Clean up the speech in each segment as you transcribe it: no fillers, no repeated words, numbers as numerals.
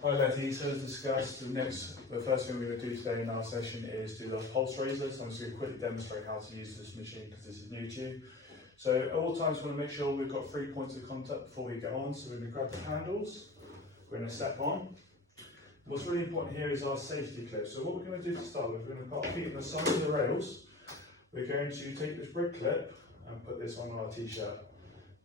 Hi Letty, so as discussed, the first thing we're going to do today in our session is do the pulse razor. So I'm just going to quickly demonstrate how to use this machine because this is new to you. So at all times we want to make sure we've got 3 points of contact before we go on. So we're going to grab the handles, we're going to step on. What's really important here is our safety clip. So what we're going to do to start with, we're going to put our feet on the side of the rails. We're going to take this brick clip and put this on our t-shirt,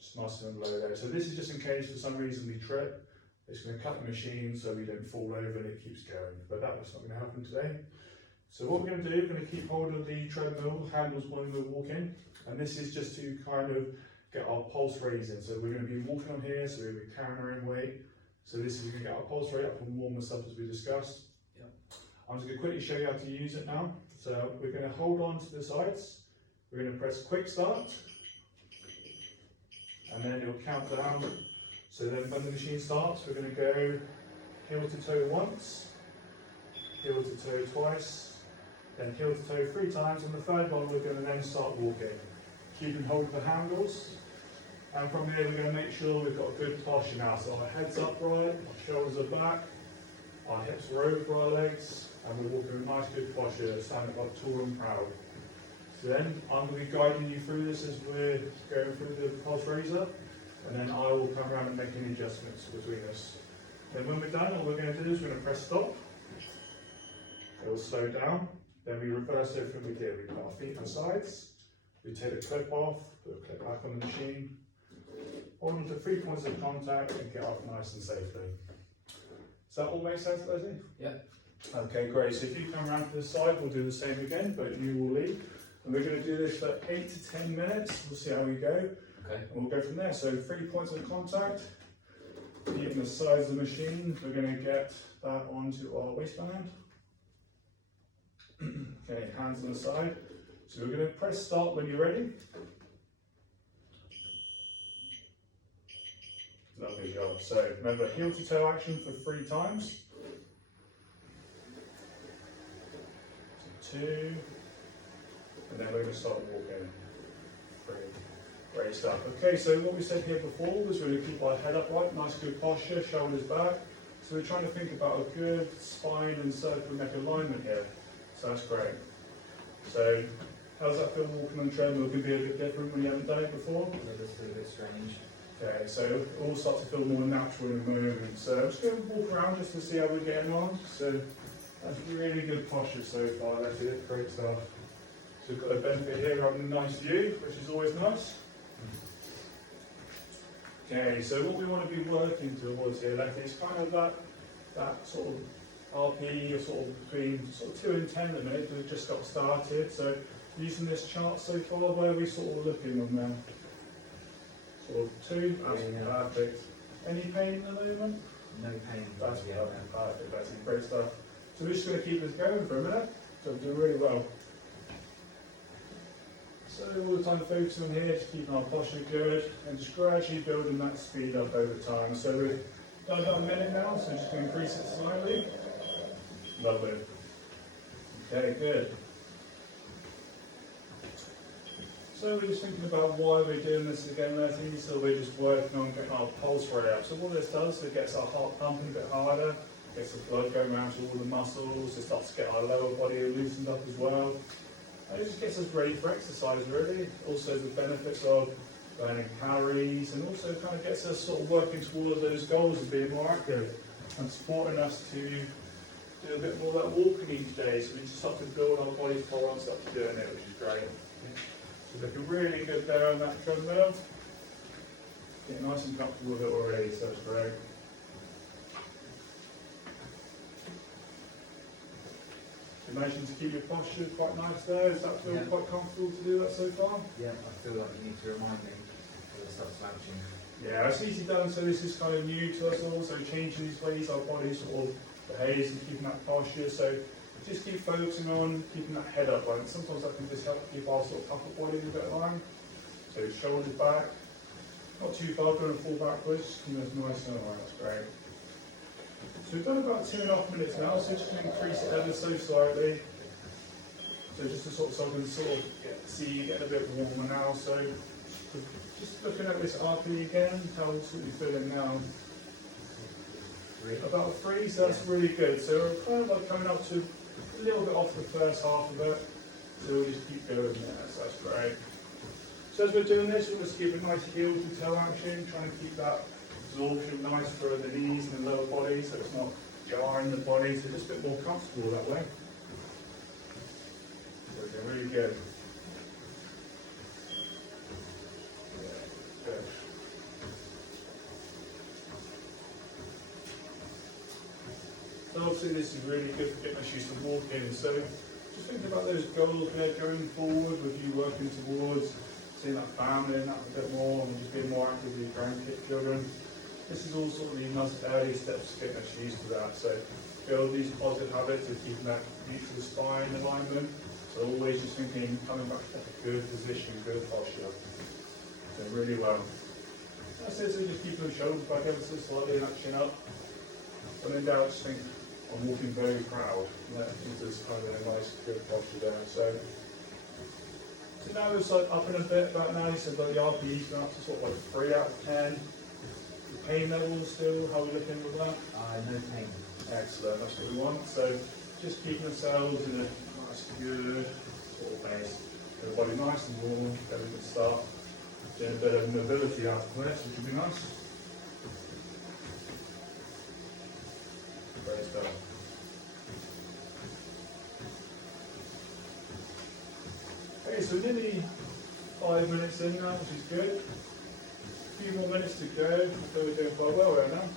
just nice and low there. So this is just in case for some reason we trip. It's going to cut the machine so we don't fall over and it keeps going, but that's not going to happen today. So what we're going to do, we're going to keep hold of the treadmill handles when we're walking, and this is just to kind of get our pulse raising. So we're going to be walking on here, so we're going to be carrying our own weight. So this is going to get our pulse rate up and warm us up as we discussed. Yep. I'm just going to quickly show you how to use it now. So we're going to hold on to the sides, we're going to press quick start, and then it'll count down. So then when the machine starts, we're going to go heel to toe once, heel to toe twice, then heel to toe 3 times, and the third one we're going to then start walking. Keeping hold of the handles, and from here we're going to make sure we've got a good posture now. So our head's upright, our shoulders are back, our hips are over our legs, and we're walking in a nice good posture, standing up tall and proud. So then I'm going to be guiding you through this as we're going through the pulse razor. And then I will come around and make any adjustments between us. Then when we're done, all we're going to do is we're going to press stop. It will slow down. Then we reverse everything we did. We put our feet on the sides. We take the clip off, put the clip back on the machine. Hold on to 3 points of contact and get off nice and safely. Does that all make sense, Leslie? Yeah. Okay, great. So if you come around to the side, we'll do the same again, but you will lead. And we're going to do this for 8 to 10 minutes. We'll see how we go. Okay. And we'll go from there. So 3 points of contact, feet on the sides of the machine. We're going to get that onto our waistband. Okay, hands on the side. So we're going to press start when you're ready. Lovely job. So remember, heel to toe action for 3 times. So 2, and then we're going to start walking. 3. Great stuff. Okay, so what we said here before was we're going to keep our head upright, nice good posture, shoulders back. So we're trying to think about a good spine and circular neck alignment here. So that's great. So how does that feel walking on the treadmill? Can be a bit different when you haven't done it before? It's a bit strange. Okay, so it all starts to feel more natural in the moment. So I'm just going to walk around just to see how we're getting on. So that's really good posture so far. That's it. Great stuff. So we've got a benefit here of a nice view, which is always nice. Okay, so what we want to be working towards here, is kind of that sort of RP, or sort of between sort of 2 and 10 a minute. We've just got started. So using this chart so far, where are we sort of looking on them? Sort of 2. That's perfect. Any pain at the moment? No pain. That's perfect. That's great stuff. So we're just going to keep this going for a minute. So we're doing really well. So all the time focusing on here, just keeping our posture good and just gradually building that speed up over time. So we've done about a minute now, so just going to increase it slightly. Lovely. Okay, good. So we're just thinking about why we're doing this again, Leslie. So we're just working on getting our pulse rate up. So what this does, it gets our heart pumping a bit harder, gets the blood going around to all the muscles, it starts to get our lower body loosened up as well. And it just gets us ready for exercise, really. Also the benefits of burning calories, and also kind of gets us sort of working towards those goals of being more active and supporting us to do a bit more of that walking each day. So we just have to build our body's tolerance up to doing it, which is great. So looking really good there on that treadmill. Getting nice and comfortable with it already, so that's great. You mentioned to keep your posture quite nice there. Does that feel quite comfortable to do that so far? Yeah, I feel like you need to remind me to start slouching. Yeah, it's easy done. So this is kind of new to us all. So changing these ways our body sort of behaves and keeping that posture. So just keep focusing on keeping that head up. Right? Sometimes that can just help keep our sort of upper body a bit aligned. So shoulders back, not too far, going to fall backwards. Keep us nice and aligned. That's great. So we've done about 2.5 minutes now, so just going to increase it ever so slightly. So just to sort of see you getting a bit warmer now. So just looking at this RP again, how sort of feeling now? 3. About 3, so that's really good. So we're kind of like coming up to a little bit off the first half of it. So we'll just keep going there, so that's great. So as we're doing this, we'll just keep a nice heel to toe action, trying to keep that absorption nice for the knees and the lower body, so it's not jarring the body, so just a bit more comfortable that way. Okay, really good. Yeah, good. So obviously this is really good for getting us used to walking, so just thinking about those goals there going forward with you working towards seeing that family and that a bit more and just being more active with your grandchildren. This is all sort of the nice early steps to getting us used to that. So build these positive habits of keeping that neutral spine alignment. So always just thinking, coming back to a good position, good posture. So really well. That's it, so just keep those shoulders back ever so slightly and that chin up. When in doubt, just think, I'm walking very proud. And that gives us kind of a nice good posture there. So now it's like up in a bit about now, you said like the RPE's going up to sort of like 3 out of 10. The pain levels still, how are we looking with that? No pain. Excellent, that's what we want. So just keeping ourselves in a nice good sort of base. Get the body nice and warm, then we can start doing a bit of mobility after this, which would be nice. Great stuff. Okay, so we're nearly 5 minutes in now, which is good. A few more minutes to go. I feel we're doing quite well right now.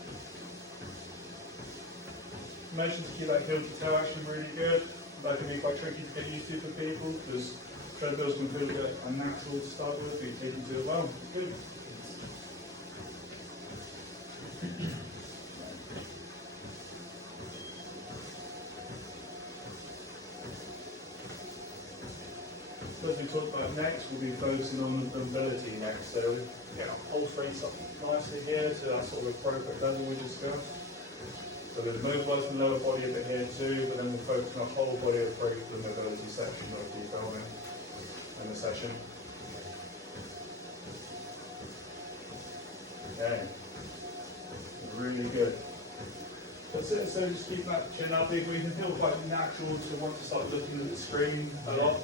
Mentioned to keep that heel to toe action really good. That can be quite tricky to get used to for people because treadmills can feel a bit unnatural to start with, but you take them to it well. Good. So as we talk about next, we'll be focusing on mobility next. So get our pulse rates up nicely here to that sort of appropriate level we discussed. So we're going to mobilise the lower body a bit here too, but then we'll focus on our whole body approach to the mobility section of the filming and the session. Okay. Really good. That's it, so just keep that chin up. We can feel quite natural to want to start looking at the screen a lot.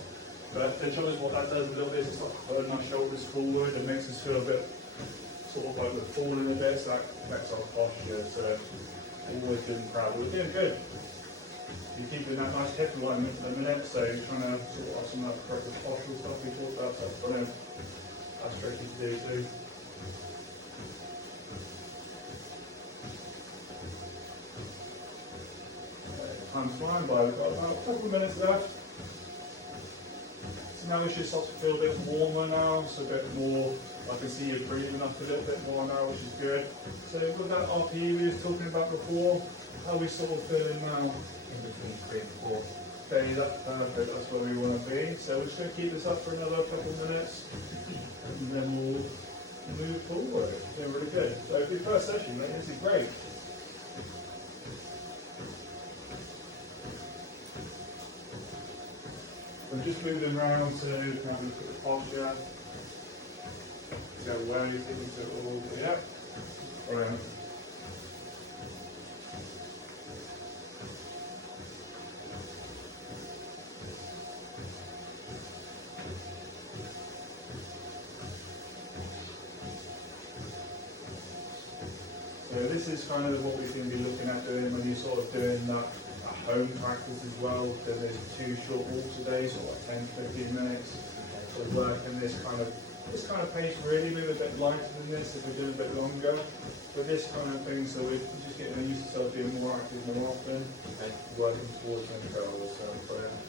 But the trouble is what that does a little bit is start pulling our shoulders forward and makes us feel a bit sort of like we're falling a bit, so that affects our posture. So always good and proud. We're doing good. You're keeping that nice hip alignment in a minute, so you're trying to sort of some of that corrective postural stuff we talked about, so that's brilliant. That's tricky to do too. Time's flying by, we've got about a couple of minutes left. So now we should start to feel a bit warmer now, so a bit more, I can see you breathing up a little bit more now, which is good. So with that RPE we were talking about before, how are we sort of feeling now? In between 3 and 4. Okay, that's perfect, that's where we want to be. So we're just going to keep this up for another couple of minutes, and then we'll move forward. Yeah, really good. So for your first session, mate, this is great. I'm just moving around to have a look at the posture. So where you think it's all, yeah. Brilliant. So this is kind of what we can be looking at doing when you're sort of doing that home practice as well. Then there's 2 short walks a day, sort of like 10 to 15 minutes. So working this kind of pace really, maybe a bit lighter than this if we're doing a bit longer. But this kind of thing, so we're just getting used to being more active more often, and working towards them goals. So brilliant.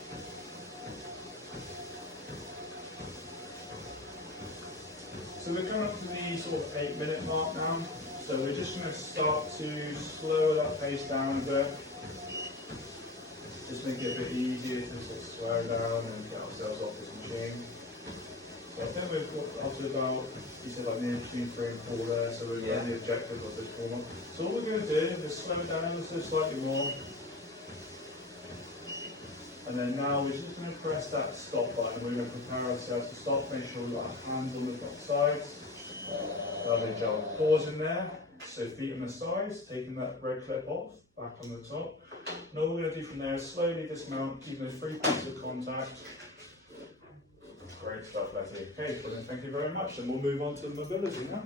So we're coming up to the sort of 8-minute mark now. So we're just going to start to slow that pace down a bit. Just make it a bit easier to sort of slow down and get ourselves off this machine. So I think we've got up to about, you said like near between 3 and 4 there, so we've got the objective of this format. So what we're going to do is slow it down just slightly more. And then now we're just going to press that stop button. We're going to prepare ourselves to stop, make sure we've got our hands on the front sides. Lovely job. Pause in there. So feet on the sides, taking that red clip off, back on the top. And all we're going to do from there is slowly dismount, keeping those 3 points of contact. Great stuff, Letty. Okay, brilliant, thank you very much. And we'll move on to mobility now.